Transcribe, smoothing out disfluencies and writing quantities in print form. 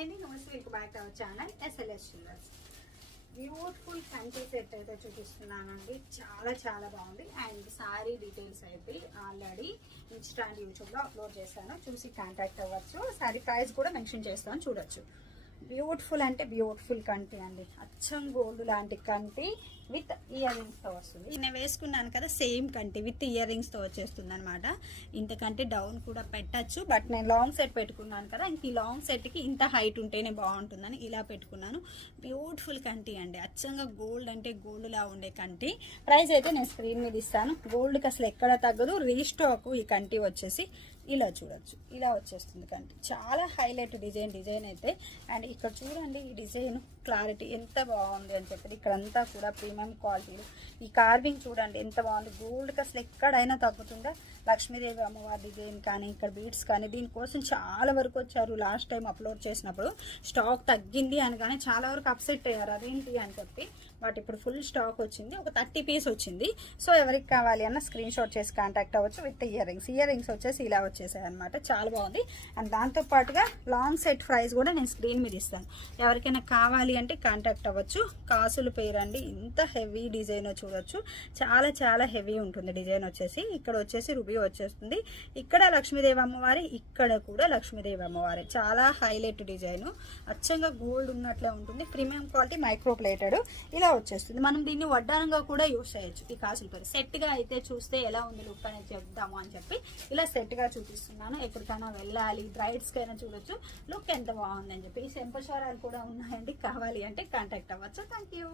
Hi అండి, నమస్తే. Welcome back to our channel SLS jewellers. Beautiful Kanchi set అయితే చూపిస్తున్నానండి. చాలా చాలా బాగుంది. అండ్ సారీ డీటెయిల్స్ అయితే ఆల్రెడీ ఇన్స్టా అండ్ యూట్యూబ్లో అప్లోడ్ చేశాను, చూసి కాంటాక్ట్ అవ్వచ్చు. సారీ ప్రైస్ కూడా మెన్షన్ చేస్తాను, చూడొచ్చు. బ్యూటిఫుల్ అంటే బ్యూటిఫుల్ కంటి అండి, అచ్చం గోల్డ్ లాంటి కంటి విత్ ఇయర్ రింగ్స్తో వస్తుంది. నేను వేసుకున్నాను కదా, సేమ్ కంటి విత్ ఇయర్ రింగ్స్తో వచ్చేస్తుంది అనమాట. ఇంతకంటే డౌన్ కూడా పెట్టచ్చు, బట్ నేను లాంగ్ సెట్ పెట్టుకున్నాను కదా, ఇంక ఈ లాంగ్ సెట్కి ఇంత హైట్ ఉంటేనే బాగుంటుందని ఇలా పెట్టుకున్నాను. బ్యూటిఫుల్ కంటి అండి, అచ్చంగా గోల్డ్ అంటే గోల్డ్లా ఉండే కంటి. ప్రైస్ అయితే నేను స్క్రీన్ మీద ఇస్తాను. గోల్డ్కి అసలు ఎక్కడ తగ్గదు. రీస్టాక్ ఈ కంటి వచ్చేసి ఇలా చూడొచ్చు, ఇలా వచ్చేస్తుంది కంటి. చాలా హైలైట్ డిజైన్ అయితే. అండ్ ఇక్కడ చూడండి, ఈ డిజైన్ క్లారిటీ ఎంత బాగుంది అని చెప్పి. ఇక్కడంతా కూడా ప్రీమియం క్వాలిటీలు. ఈ కార్వింగ్ చూడండి ఎంత బాగుంది. గోల్డ్కి అసలు ఎక్కడైనా తగ్గుతుందా? లక్ష్మీదేవి అమ్మవారి డిజైన్ కానీ, ఇక్కడ బీడ్స్ కానీ, దీనికోసం చాలా వరకు వచ్చారు. లాస్ట్ టైం అప్లోడ్ చేసినప్పుడు స్టాక్ తగ్గింది అని కానీ చాలా వరకు అప్సెట్ అయ్యారు, అదేంటి అని చెప్పి. బట్ ఇప్పుడు ఫుల్ స్టాక్ వచ్చింది, ఒక 30 పీస్ వచ్చింది. సో ఎవరికి కావాలి అన్న స్క్రీన్ షాట్ చేసి కాంటాక్ట్ అవ్వచ్చు. విత్ ఇయర్ రింగ్స్ వచ్చేసి ఇలా వచ్చేసాయి అనమాట. చాలా బాగుంది. అండ్ దాంతోపాటుగా లాంగ్ సెట్ ప్రైస్ కూడా నేను స్క్రీన్ మీద ఇస్తాను, ఎవరికైనా కావాలి అంటే కాంటాక్ట్ అవ్వచ్చు. కాసులు పేరండి, ఇంత హెవీ డిజైన్ చూడొచ్చు. చాలా చాలా హెవీ ఉంటుంది డిజైన్ వచ్చేసి. ఇక్కడ వచ్చేసి రూబీ వచ్చేస్తుంది, ఇక్కడ లక్ష్మీదేవి అమ్మవారి, ఇక్కడ కూడా లక్ష్మీదేవి అమ్మవారి. చాలా హైలైట్ డిజైన్, అచ్చంగా గోల్డ్ ఉన్నట్లే ఉంటుంది. ప్రీమియం క్వాలిటీ, మైక్రో ప్లేటెడ్ ఇలా వచ్చేస్తుంది. మనం దీన్ని వడ్డానంగా కూడా యూస్ చేయొచ్చు. ఈ కాసులతో సెట్ గా అయితే చూస్తే ఎలా ఉంది లుక్ అనేది చెప్దాము అని చెప్పి ఇలా సెట్ గా చూపిస్తున్నాను. ఎక్కడికైనా వెళ్ళాలి, బ్రైడ్స్ కైనా చూడొచ్చు లుక్ ఎంత బాగుందని చెప్పి. ఈ శంపస్వరాలు కూడా ఉన్నాయండి, కావాలి అంటే కాంటాక్ట్ అవ్వచ్చు. Thank you.